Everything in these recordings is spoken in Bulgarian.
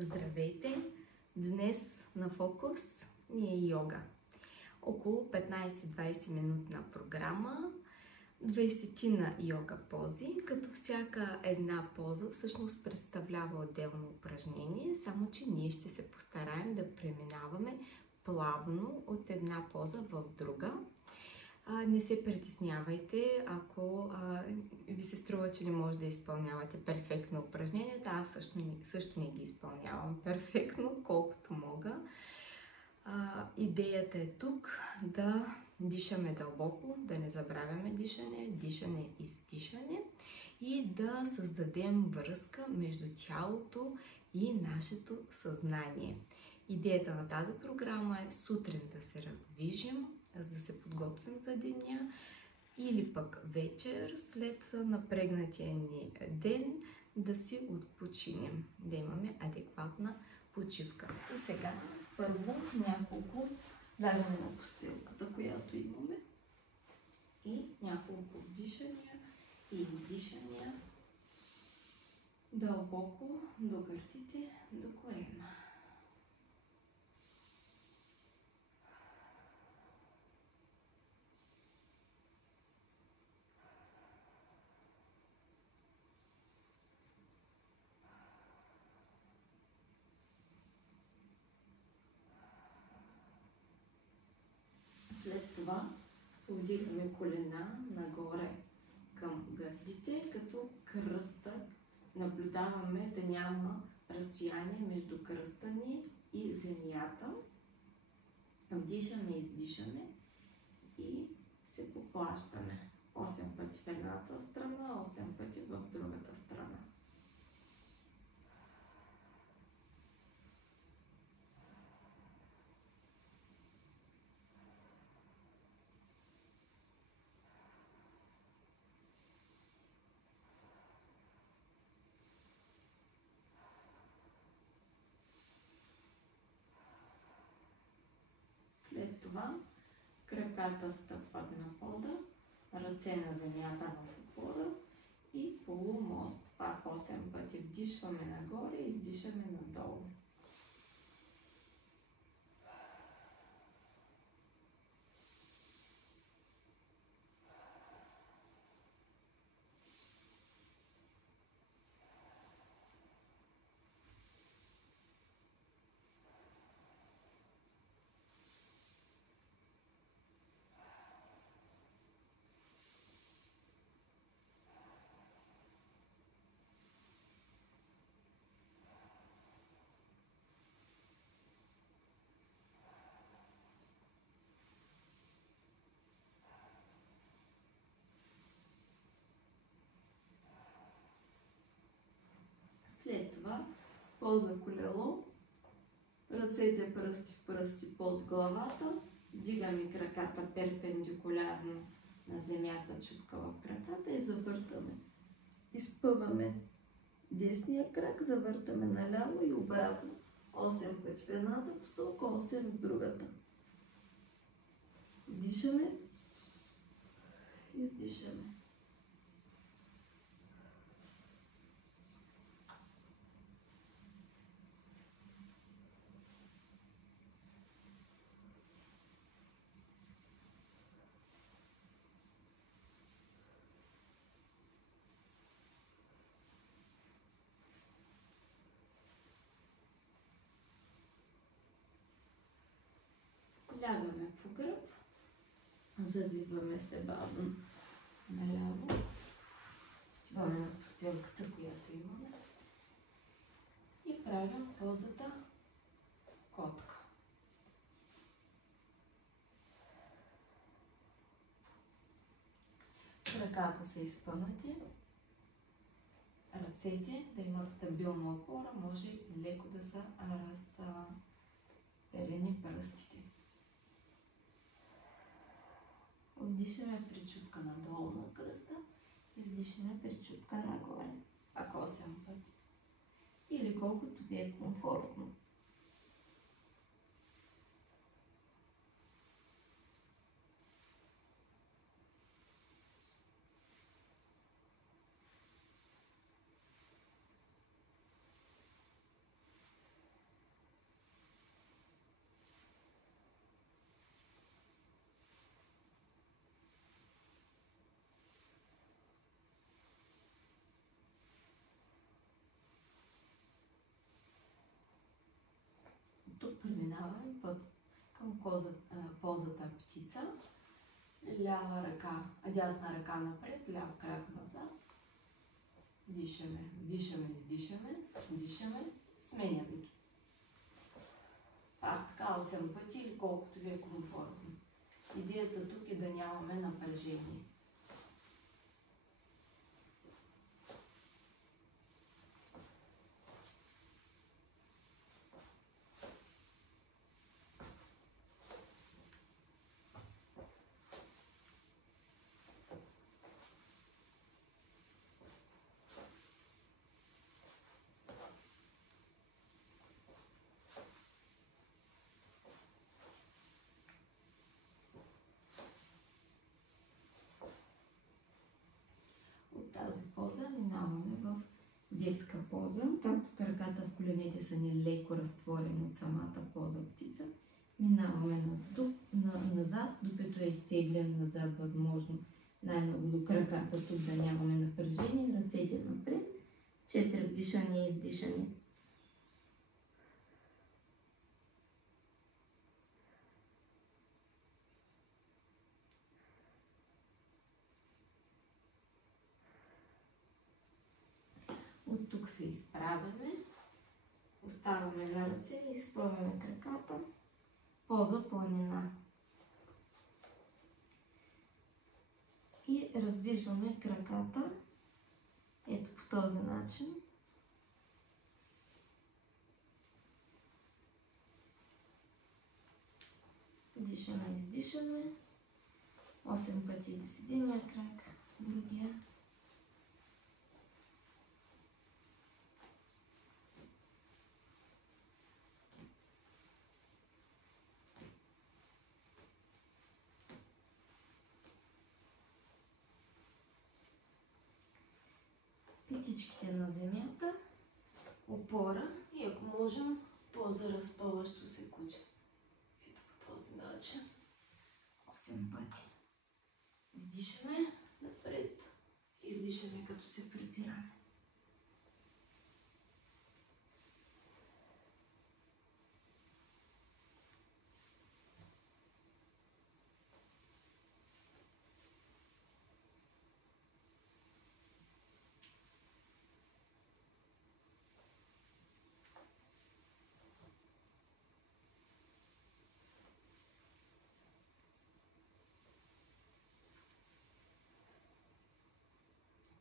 Здравейте! Днес на фокус ни е йога. Около 15-20 минутна програма, 20 йога пози, като всяка една поза всъщност представлява отделно упражнение, само че ние ще се постараем да преминаваме плавно от една поза в друга. Не се притеснявайте, ако ви се струва, че не може да изпълнявате перфектно упражненията. Аз също не ги изпълнявам перфектно, колкото мога. Идеята е тук да дишаме дълбоко, да не забравяме дишане, издишане и да създадем връзка между тялото и нашето съзнание. Идеята на тази програма е сутрин да се раздвижим, за да се подготвим за деня, или пък вечер, след напрегнатия ни ден, да си отпочинем, да имаме адекватна почивка. И сега първо няколко лягаме на постелката, която имаме, и няколко вдишания и издишания дълбоко до гърдите, до корема. След това повдигаме колена нагоре към гърдите, като кръста наблюдаваме да няма разстояние между кръста ни и земята. Вдишаме, издишаме и се поплащаме 8 пъти в едната страна, 8 пъти в другата страна. След това краката стъпват на пода, ръце на земята в опора и полумост. Пак 8 пъти вдишваме нагоре, издишаме надолу. След това поза колело, ръцете пръсти в пръсти под главата, вдигаме краката перпендикулярно на земята, чупка в краката и завъртаме. Изпъваме десния крак, завъртаме наляво и обратно. 8 пъти в едната посока, 8 в другата. Дишаме, издишаме. Лягаме по гръб, завиваме се бавно наляво, отиваме на постелката, която имаме, и правим позата котка. Краката са изпънати, ръцете да имат стабилна опора, може леко да са разперени пръстите. Вдишаме причупка надолу на кръста, издишаме причупка нагоре. Пак 8 пъти. Или колкото ви е комфортно. изправен към позата птица. Лява ръка, дясна ръка напред, ляв крак назад. Дишаме, вдишаме, издишаме, дишаме, сменяме ги. Пак така 8 пъти или колкото ви е комфортно. Идеята тук е да нямаме напрежение. Тази поза минаваме в детска поза. Както краката в коленете са ни леко разтворени от самата поза птица, минаваме назад, докато е изтеглен назад, възможно най-много до краката, тук да нямаме напрежение, ръцете напред, 4 вдишания и издишания. От тук се изправяме, оставаме на ръце и изпълваме краката. Поза планина. И раздвижваме краката. Ето по този начин. Дишаме, издишаме. 8 пъти да с единия крак, другия. Петичките на земята, опора и ако можем, поза разпъващо се куче. Ето по този начин. 8 пъти. Вдишаме напред, издишаме като се прибираме.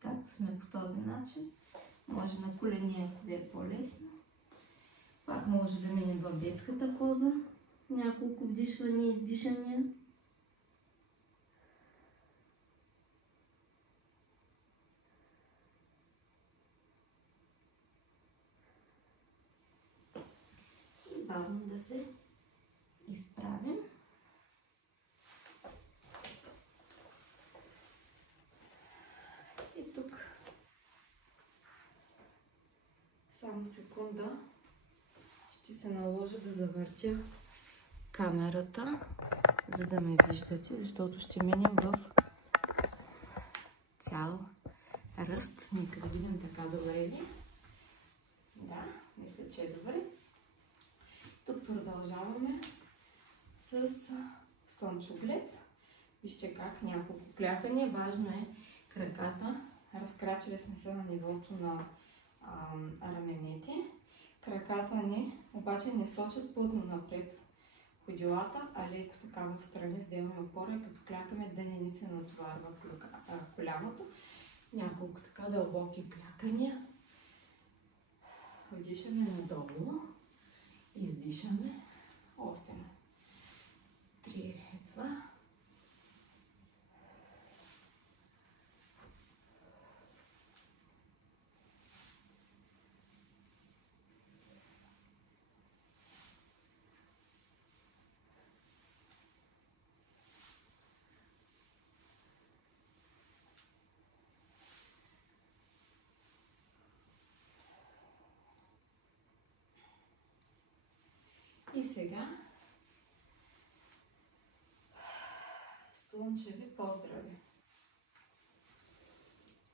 Както сме по този начин, може на колени, ако ви е по-лесно. Пак може да минем в детската поза. Няколко вдишвания и издишания. И бавно да се изправим. И тук само секунда ще се наложи да завъртя камерата, за да ме виждате, защото ще минем в цял ръст. Нека да видим така добре ли. Да, мисля, че е добре. Тук продължаваме с слънчоглед. Вижте как няколко клякания. Важно е краката. Разкрачили сме се на нивото на раменете. Краката ни обаче не сочат плътно напред ходилата, а леко така в страни, за да имаме опора и като клякаме да не ни се натоварва коляното. Няколко така дълбоки клякания. Вдишаме надолу. Издишаме. 8. 3 е това. И сега слънчеви поздрави.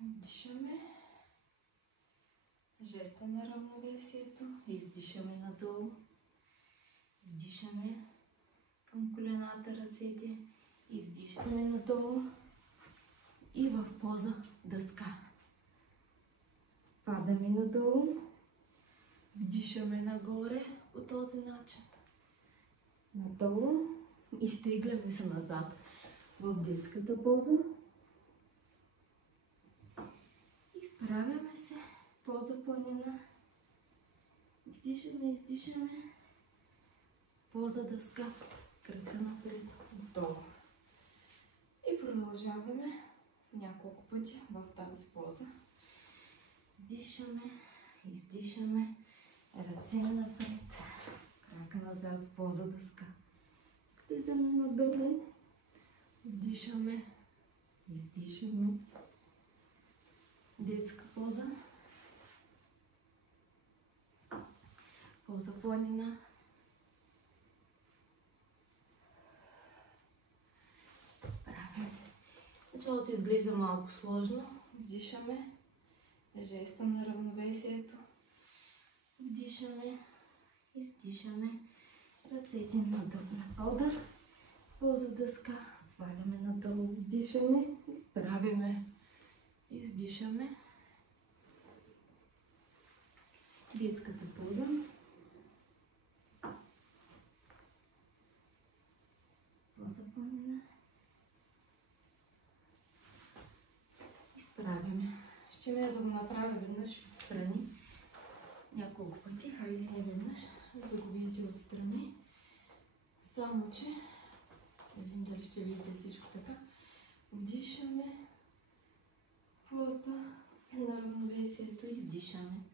Дишаме. Жеста на равновесието. Издишаме надолу. Вдишаме към колената, ръцете, издишаме надолу и в поза дъска. Падаме надолу, вдишаме нагоре по този начин. Надолу, изтегляме се назад в детската поза. Изправяме се, поза планина. Вдишаме, издишаме. Поза дъска, кръце напред, отдолу. И продължаваме няколко пъти в тази поза. Дишаме, издишаме, ръце напред, крак назад, поза дъска. Слизаме надолу, вдишаме, издишаме. Детска поза. Поза планина. Справяме се. Началото изглежда малко сложно. Вдишаме. Жеста на равновесието. Вдишаме. Издишаме. Ръцете надолу на пода. Поза дъска. Сваляме надолу. Вдишаме. Изправяме. Издишаме. Детската поза. Поза планина. Изправяме. Ще ми да го направя веднъж отстрани. Няколко пъти, хайде не веднъж, за да го видите отстрани. Само че, не видим дали ще видите всичко така. Вдишаме. Поза на равновесието. Издишаме.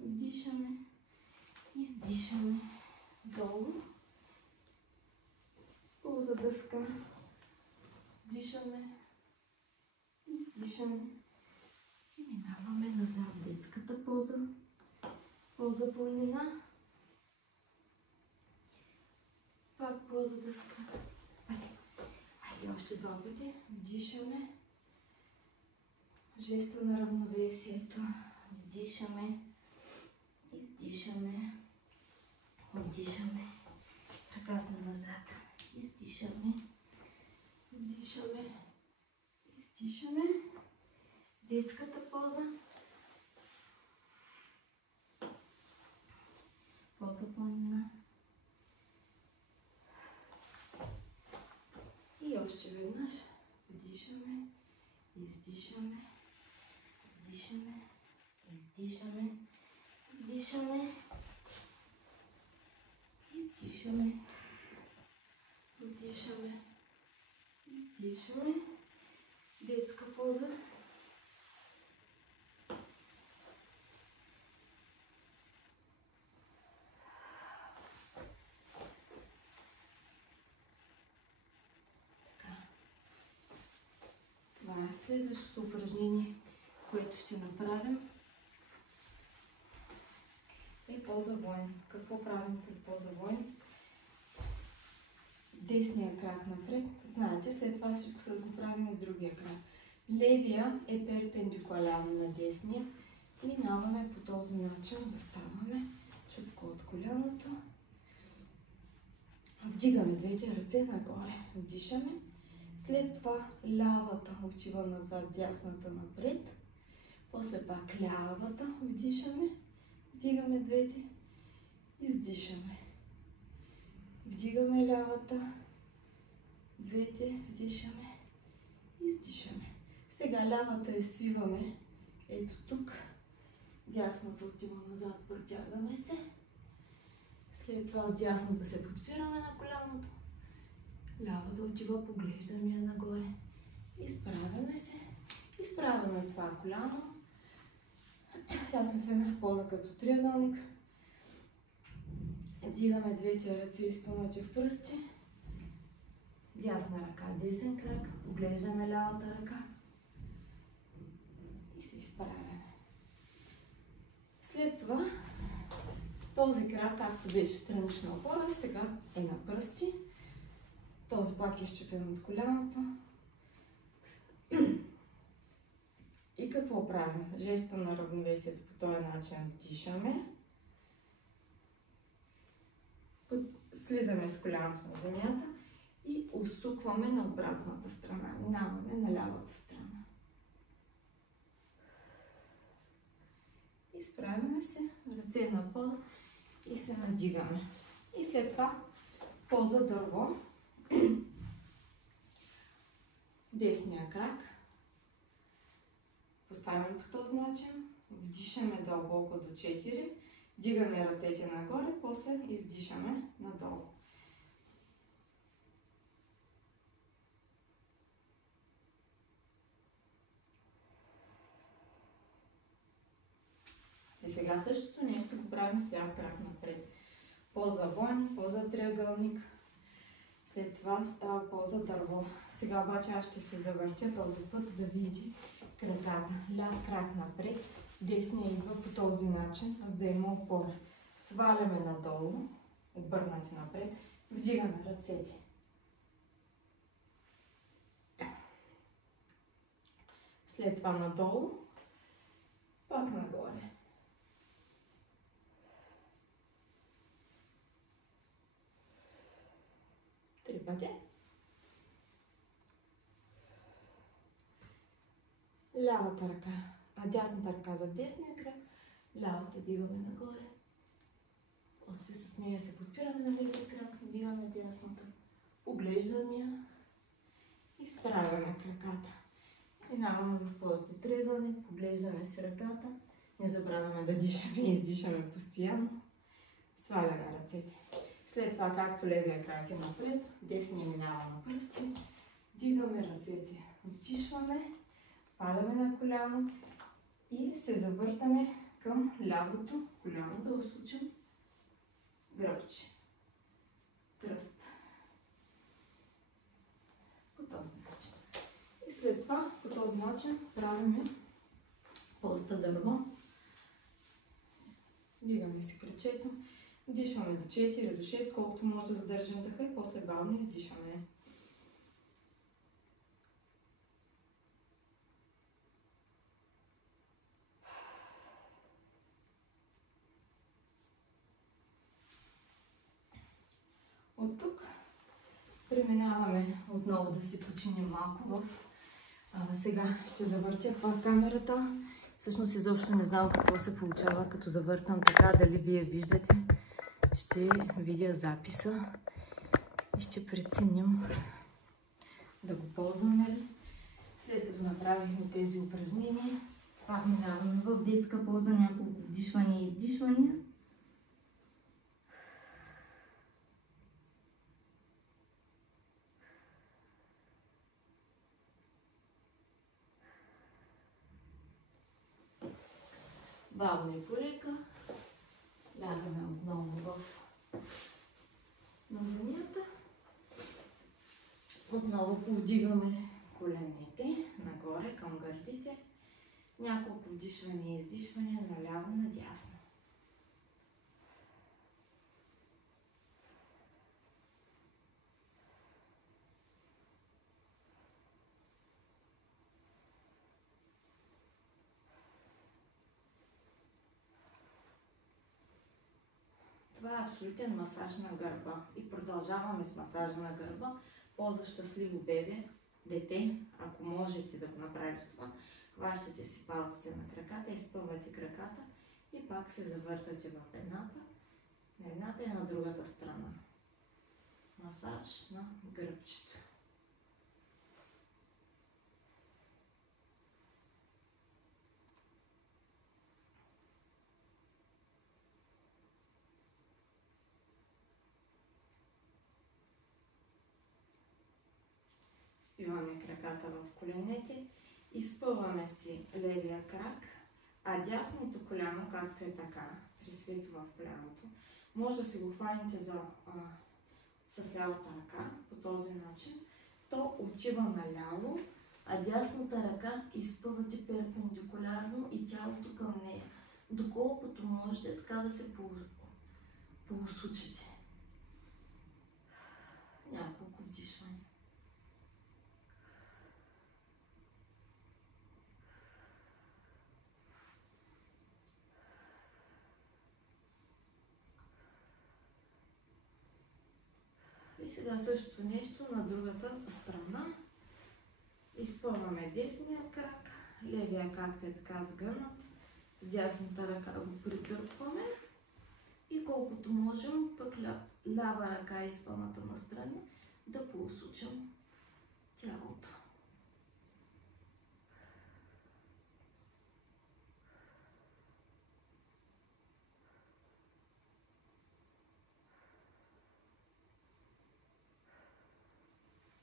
Вдишаме. Издишаме. Долу. Поза дъска. Вдишаме. Издишаме. И минаваме назад. Детската поза. Поза планина. Пак поза дъска. Айде още два пъти. Вдишаме. Жеста на равновесието. Вдишаме. Издишаме. Вдишаме. Ръката назад. Издишаме. Вдишаме. Издишаме. Детската поза. Поза планина. И още веднъж. Вдишаме. Издишаме. Вдишаме. Издишаме. Вдишаме. Издишаме. Вдишаме. Издишаме. Детска поза. Така. Това е следващото упражнение, което ще направим. И поза воин. Какво правим при поза воин? Десния крак напред. Знаете, след това всичко се го правим с другия крак. Левия е перпендикулярно на десния. Минаваме по този начин. Заставаме. Чупка от коляното. Вдигаме двете ръце нагоре. Вдишаме. След това лявата отива назад, дясната напред. После пак лявата. Вдишаме. Вдигаме двете. Издишаме. Вдигаме лявата. Двете. Вдишаме. Издишаме. Сега лявата я свиваме. Ето тук. Дясната отива назад. Протягаме се. След това с дясната се подпираме на коляното. Лявата отива, поглеждаме я нагоре. Изправяме се. Изправяме това коляно. Сега сме в една поза като триъгълник. Вдигаме двете ръце изпънати в пръсти. Дясна ръка, десен крак. Оглеждаме лявата ръка. И се изправяме. След това този крак, както беше странична опора, сега е на пръсти. Този пак е изчупен от коляното. И какво правим? Жеста на равновесието по този начин. Дишаме. Слизаме с коляното на земята и усукваме на обратната страна. Минаваме на лявата страна. Изправяме се, ръце на пода и се надигаме. И след това поза дърво. Десния крак. Поставяме по този начин. Вдишаме дълбоко до 4. Дигаме ръцете нагоре, после издишаме надолу. И сега същото нещо го правим с ляв крак напред. Поза войн, поза триъгълник, след това поза дърво. Сега обаче аз ще се завъртя този път, за да видите краката. Ляв крак напред, десния идва по този начин, за да има опора. Сваляме надолу, обърнати напред, вдигаме ръцете. След това надолу, пак нагоре. Три пъти. Лявата ръка, дясната ръка за десния крак, лявата дигаме нагоре. После с нея се подпираме на левия крак, вдигаме дясната, оглеждаме я и справяме краката. Минаваме в позата триъгълник, поглеждаме си ръката, не забравяме да дишаме и издишаме постоянно. Сваляме ръцете. След това, както левия крак е напред, десния минава на пръсти, дигаме ръцете, вдишваме, падаме на коляно и се завъртаме към лявото коляно, да усучим гръбче. Кръст. По този начин. И след това, по този начин, правим позата дърво. Дигаме си кръчето, вдишваме до 4, до 6, колкото може да задържим дъха и после бавно издишваме. От тук преминаваме отново да си починим малко сега ще завъртя пак камерата. Всъщност изобщо не знам какво се получава, като завъртам така, дали вие виждате. Ще видя записа и ще преценим да го ползваме. След като направихме тези упражнения, пак минаваме в детска поза, няколко вдишвания и издишвания. Бавно и полека. Лягаме отново на земята. Отново повдигаме коленете нагоре към гърдите. Няколко вдишвания и издишвания наляво, надясно. Това е абсолютен масаж на гърба и продължаваме с масажа на гърба. Поза щастливо бебе, дете, ако можете да го направите това, хващате си палците на краката, изпъвате краката и пак се завъртате в едната и на другата страна. Масаж на гръбчето. Спиваме краката в коленете, изпъваме си левия крак, а дясното коляно, както е така, присвито в коляното, може да си го хванете с лявата ръка, по този начин, то отива наляво, а дясната ръка изпъвате перпендикулярно и тялото към нея, доколкото можете така да се поусучите. Няколко вдишвания. И сега същото нещо на другата страна. Изпълваме десния крак, левия както е така сгънат, с дясната ръка го придърпваме и колкото можем, пък лява ръка изпъната настрани, да поусучим тялото.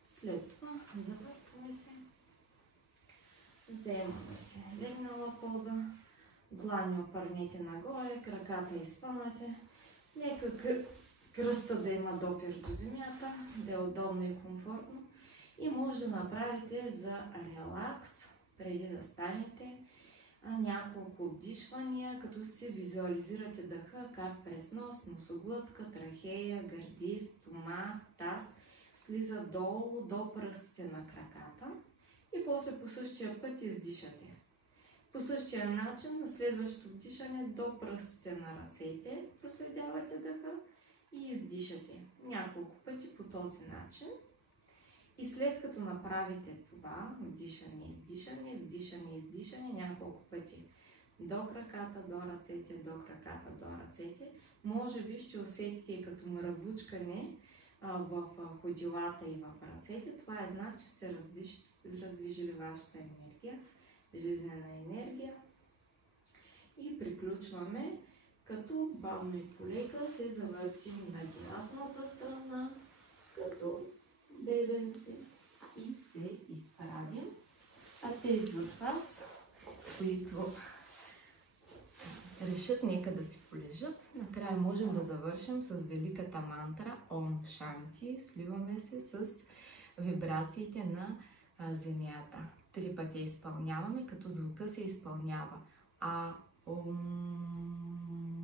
След това завъртаме се, вземаме се легнала поза, длани опърнете нагоре, краката изпънате. Нека кръста да има допир до земята, да е удобно и комфортно. И може да направите за релакс, преди да станете, няколко вдишвания, като се визуализирате дъха, как през нос, носоглътка, трахея, гърди, стомах, таз, слиза долу до пръстите на краката и после по същия път издишате. По същия начин, на следващото вдишане до пръстите на ръцете, проследявате дъха и издишате няколко пъти по този начин. И след като направите това, вдишане, издишане, вдишане, издишане, няколко пъти до краката, до ръцете, до краката, до ръцете, може би ще усетите и като мръвучкане в ходилата и в ръцете. Това е знак, че сте раздвижили вашата енергия, жизнена енергия. И приключваме, като бавно и полека се завъртим на дясната страна, като бебенци и се изправим. А тези от вас, които решат нека да си полежат, накрая можем да завършим с великата мантра Ом Шанти. Сливаме се с вибрациите на земята. 3 пъти изпълняваме, като звука се изпълнява. А Ом.